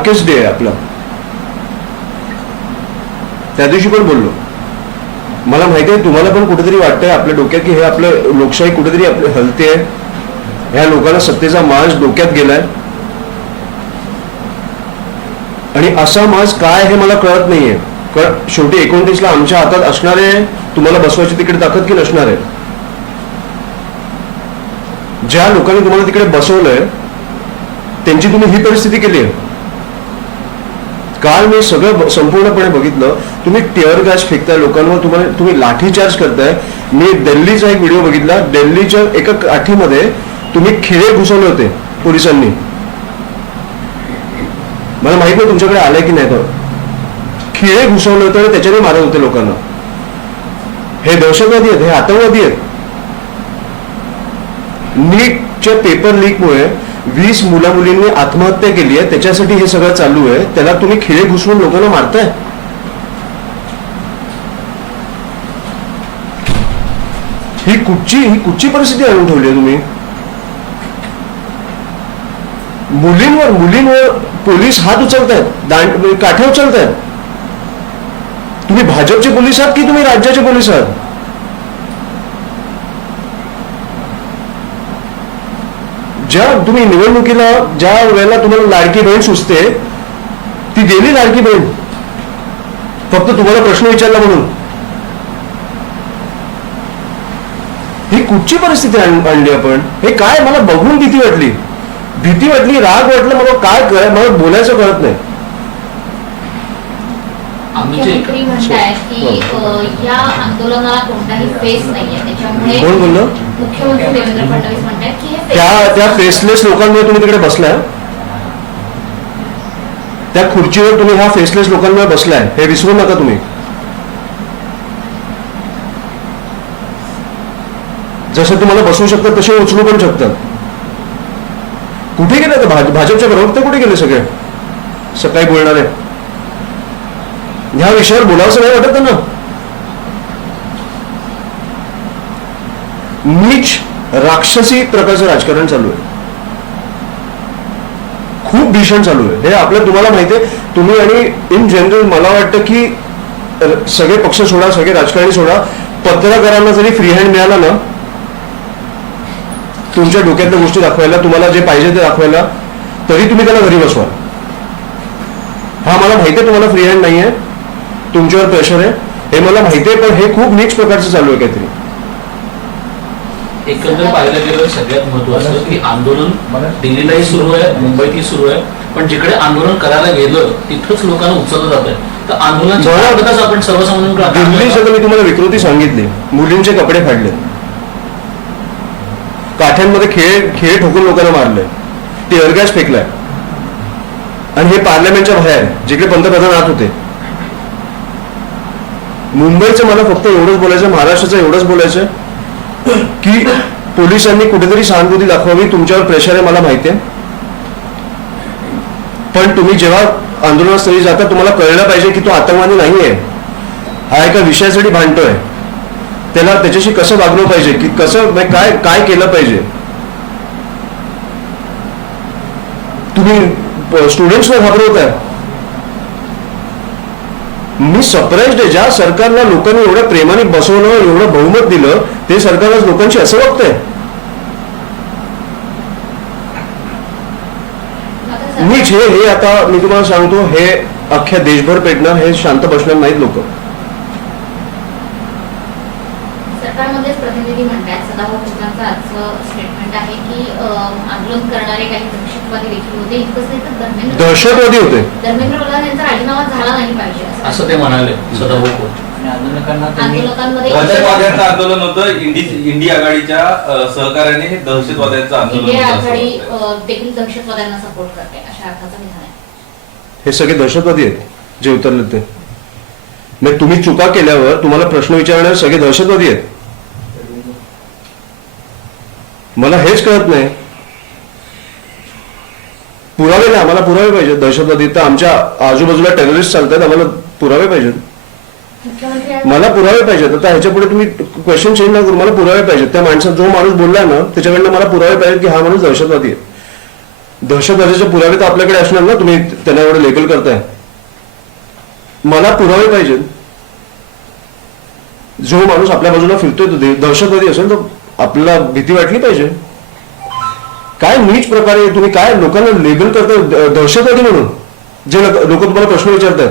Darkest day आहे आपला. त्या दिवशी पण बोललो. मला माहिती आहे तुम्हाला पण कुठेतरी वाटतंय आपल्या डोक्यात की हे आपलं लोकशाही कुठेतरी आपली हलते आहे. ह्या लोकांना सत्तेचा माज डोक्यात गेलाय आणि असा माज काय हे मला कळत नाहीये. शेवटी 29 ला आमच्या हातात असणार आहे तुम्हाला बसवायची तिकडे ताकद की नसणार आहे. ज्या लोकांनी तुम्हाला तिकडे बसवलंय त्यांची तुम्ही ही परिस्थिती केली आहे. काल मी सगळं संपूर्णपणे बघितलं. तुम्ही टिअर गॅस फेकताय लोकांवर, तुम्ही लाठीचार्ज करताय. मी दिल्लीचा एक व्हिडिओ बघितला. दिल्लीच्या एका काठीमध्ये तुम्ही खिळे घुसवले होते पोलिसांनी. मला माहित नाही तुमच्याकडे आलंय की नाही. तर खिळे घुसवले होते आणि त्याच्याने मारत होते लोकांना. हे दहशतवादी आहेत, हे आतंकवादी आहेत. नीटच्या पेपर लीकमुळे 20 मुला मुलींनी आत्महत्या केली आहे. त्याच्यासाठी हे सगळं चालू आहे. त्याला तुम्ही खिळे घुसवून लोकांना मारताय. ही कुठची परिस्थिती आणून ठेवली आहे तुम्ही. मुलींवर पोलीस हात उचलतायत, काठे उचलतायत. तुम्ही भाजपचे पोलीस आहात की तुम्ही राज्याचे पोलीस आहात. ज्या तुम्ही निवडणुकीला ज्या वेळेला तुम्हाला लाडकी बहीण सुचते ती गेली लाडकी बहीण फक्त तुम्हाला प्रश्न विचारला म्हणून. ही कुठची परिस्थिती आणली आपण. हे काय मला बघून भीती वाटली, राग वाटलं. मला काय मला बोलायचं कळत नाही. मुख्यमंत्री म्हणताय की या आंदोलनाला कोणताही फेस नाहीये, त्याच्यामुळे कोण बोललं. मुख्यमंत्री देवेंद्र फडणवीस म्हणतायत की त्या फेसलेस लोकांमुळे तुम्ही तिकडे बसलाय. त्या खुर्चीवर तुम्ही ह्या फेसलेस लोकांमुळे बसलाय हे विसरू नका तुम्ही. जसं तुम्हाला बसवू शकतात तसे उचलू पण शकतात. कुठे गेले तर भाजपचे प्रवक्ते कुठे गेले सगळे सकाळी बोलणारे. ह्या विषयावर बोलावंसं नाही वाटत ना. नीच राक्षसी प्रकारचं राजकारण चालू आहे. खूप भीषण चालू आहे हे आपलं. तुम्हाला माहिती आहे. तुम्ही आणि इन जनरल मला वाटतं की सगळे पक्ष सोडा, सगळे राजकारणी सोडा, पत्रकारांना जरी फ्री हँड मिळाला ना तुमच्या डोक्यातल्या गोष्टी दाखवायला, तुम्हाला जे पाहिजे ते दाखवायला, तरी तुम्ही त्याला घरी बसवा. हा मला माहिती आहे तुम्हाला फ्री हँड नाहीये, तुमच्यावर प्रेशर आहे हे मला माहिती आहे. पण हे खूप नीच प्रकारचं चालू आहे काहीतरी. एकंदर पाहायला गेलं सगळ्यात महत्वाचं की आंदोलन दिल्लीलाही सुरू आहे, मुंबईतही सुरू आहे. पण जिकडे आंदोलन करायला गेलं तिथंच लोकांना उचललं जात आहे. तर आंदोलन आपण सर्वसामान्य दिल्ली सगळं मी तुम्हाला विकृती सांगितली. मुलींचे कपडे फाडले, काठ्यांमध्ये खेळ ठोकून लोकांना मारले, टिअर गॅस फेकलाय. आणि हे पार्लमेंटच्या बाहेर जिकडे पंतप्रधान आत होते. मुंबईचं मला फक्त एवढंच बोलायचं, महाराष्ट्राचं एवढंच बोलायचं की पोलिसांनी कुठेतरी सहानुभूती दाखवावी. तुमच्यावर प्रेशर आहे मला माहिती आहे. पण तुम्ही जेव्हा आंदोलनास्थळी जाता तुम्हाला कळलं पाहिजे की तो आतंकवादी नाहीये. हा एका विषयासाठी भांडतोय. त्याला त्याच्याशी कसं वागलं पाहिजे, की कसं काय काय केलं पाहिजे. तुम्ही स्टुडंट्सला घाबरवताय. मी सरप्राईज्ड आहे. ज्या सरकारला लोकांनी एवढ्या प्रेमाने बसवलं, एवढं बहुमत दिलं, ते सरकार आज लोकांशी असं वागतंय. मीच हे आता मी तुम्हाला सांगतो, हे अख्ख्या देशभर पेटणार. हे शांत बसणार नाहीत लोक. सरकारमध्येच प्रतिनिधी म्हणतात, सदाभाऊ खोतांचं आजचं स्टेटमेंट आहे की आंदोलन करणारे काही दहशतवादी देखील होते. इतकंच नाही तर दहशतवादी होते. धर्मेंद्र प्रधान यांचा राजीनामा झाला नाही पाहिजे असं ते म्हणाले सदाभाऊ खोत. दहशतवाद्यांचं आंदोलन होतं. इंडी आघाडीच्या सहकार्याने हे दहशतवाद्यांचं आंदोलन इंडिया आघाडी देखील दहशतवाद्यांना सपोर्ट करते अशा अर्थाचं विधान आहे. हे सगळे दहशतवादी आहेत जे उतरले ते. मग तुम्ही चुका केल्यावर तुम्हाला प्रश्न विचारणारे सगळे दहशतवादी आहेत. मला हेच कळत नाही. पुरावे नाही, आम्हाला पुरावे पाहिजेत. दहशतवादी तर आमच्या आजूबाजूला टेररिस्ट चालतात, आम्हाला पुरावे पाहिजेत. मला पुरावे पाहिजेत. आता ह्याच्या पुढे तुम्ही क्वेश्चन चेंज ना करू. मला पुरावे पाहिजेत. त्या माणसात जो माणूस बोललाय ना त्याच्याकडनं मला पुरावे पाहिजेत की हा माणूस दहशतवादी आहे. दहशतवादाचे पुरावे तर आपल्याकडे असणार ना, तुम्ही त्यांना एवढं लेबल करताय. मला पुरावे पाहिजेत. जो माणूस आपल्या बाजूला फिरतोय तो दहशतवादी असेल तर आपल्याला भीती वाटली पाहिजे. काय नीच प्रकारे तुम्ही काय लोकांना लेबल करताय दहशतवादी म्हणून, जे लोक तुम्हाला प्रश्न विचारतात.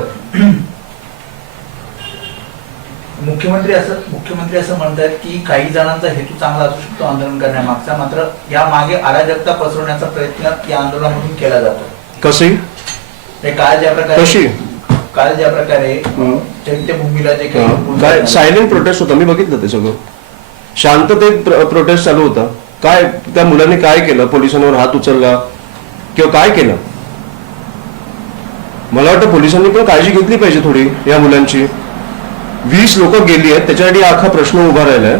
मुख्यमंत्री असं म्हणतात की काही जणांचा हेतू चांगला असू शकतो आंदोलन करण्यामागचा, मात्र या मागे अराजकता पसरवण्याचा प्रयत्न या आंदोलनामधून केला जातो. कशी काल ज्या कशी प्रकारे चैत्यभूमीला जे काय सायलेंट प्रोटेस्ट होता, मी बघितलं ते सगळं. शांततेत प्रोटेस्ट चालू होता. काय त्या मुलांनी काय केलं, पोलिसांवर हात उचलला किंवा काय केलं? मला वाटतं पोलिसांनी पण काळजी घेतली पाहिजे थोडी या मुलांची. 20 लोक गेली आहेत, त्याच्यासाठी हा प्रश्न उभा राहिलाय.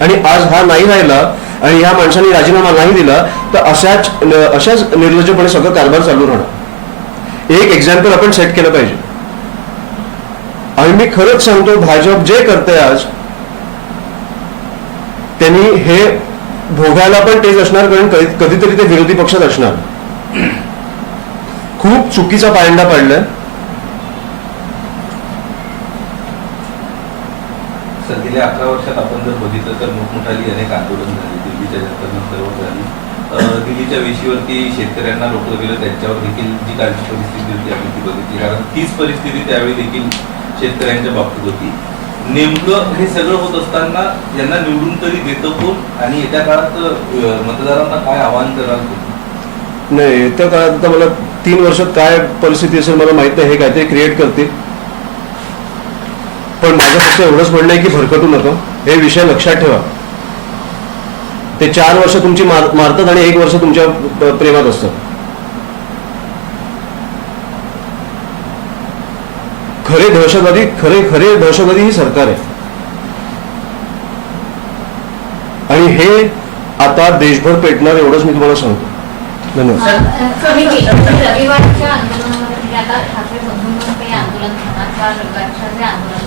आणि आज हा नाही राहिला आणि ह्या माणसांनी राजीनामा नाही दिला तर अशाच निर्लज्जपणे सगळं कारभार चालू राहणार. एक एक्झाम्पल आपण सेट केलं पाहिजे. आणि मी खरंच सांगतो, भाजप जे करते आज त्यांनी हे भोगायला पण तेच असणार, कारण कधीतरी ते विरोधी पक्षात असणार. खूप चुकीचा पायंडा पाडलाय. सर गेल्या 11 वर्षात आपण जर बघितलं तर मोठमोठाली अनेक आंदोलन झाली. दिल्लीच्या जंतर झाली, दिल्लीच्या वेशीवरती शेतकऱ्यांना रोखलं गेलं, त्यांच्यावर देखील जी कालची परिस्थिती होती आपण ती बघितली. कारण तीच परिस्थिती त्यावेळी देखील शेतकऱ्यांच्या बाबतीत होती. नेमकं हे सगळं होत असताना यांना निवडून तरी देतो कोण आणि येत्या काळात मतदारांना काय आवाहन कराल? नाही, येत्या काळात आता मला 3 वर्षात काय परिस्थिती असेल मला माहित नाही. हे काहीतरी क्रिएट करते. पण माझं फक्त एवढंच म्हणणं आहे की भरकटू नका. हे विषय लक्षात ठेवा. ते 4 वर्ष तुमची मारतात आणि 1 वर्ष तुमच्या प्रेमात असतात. खरे दहशतवादी ही सरकार आहे. आणि हे आता देशभर पेटणार, एवढंच मी तुम्हाला सांगतो. धन्यवाद. रविवारच्या आंदोलनामध्ये म्हणजे आता ठाकरे बंधूंवर काही आंदोलन होणार का? रविवारच्या जे आंदोलन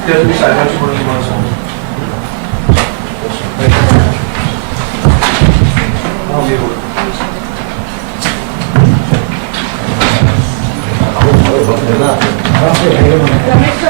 रमेश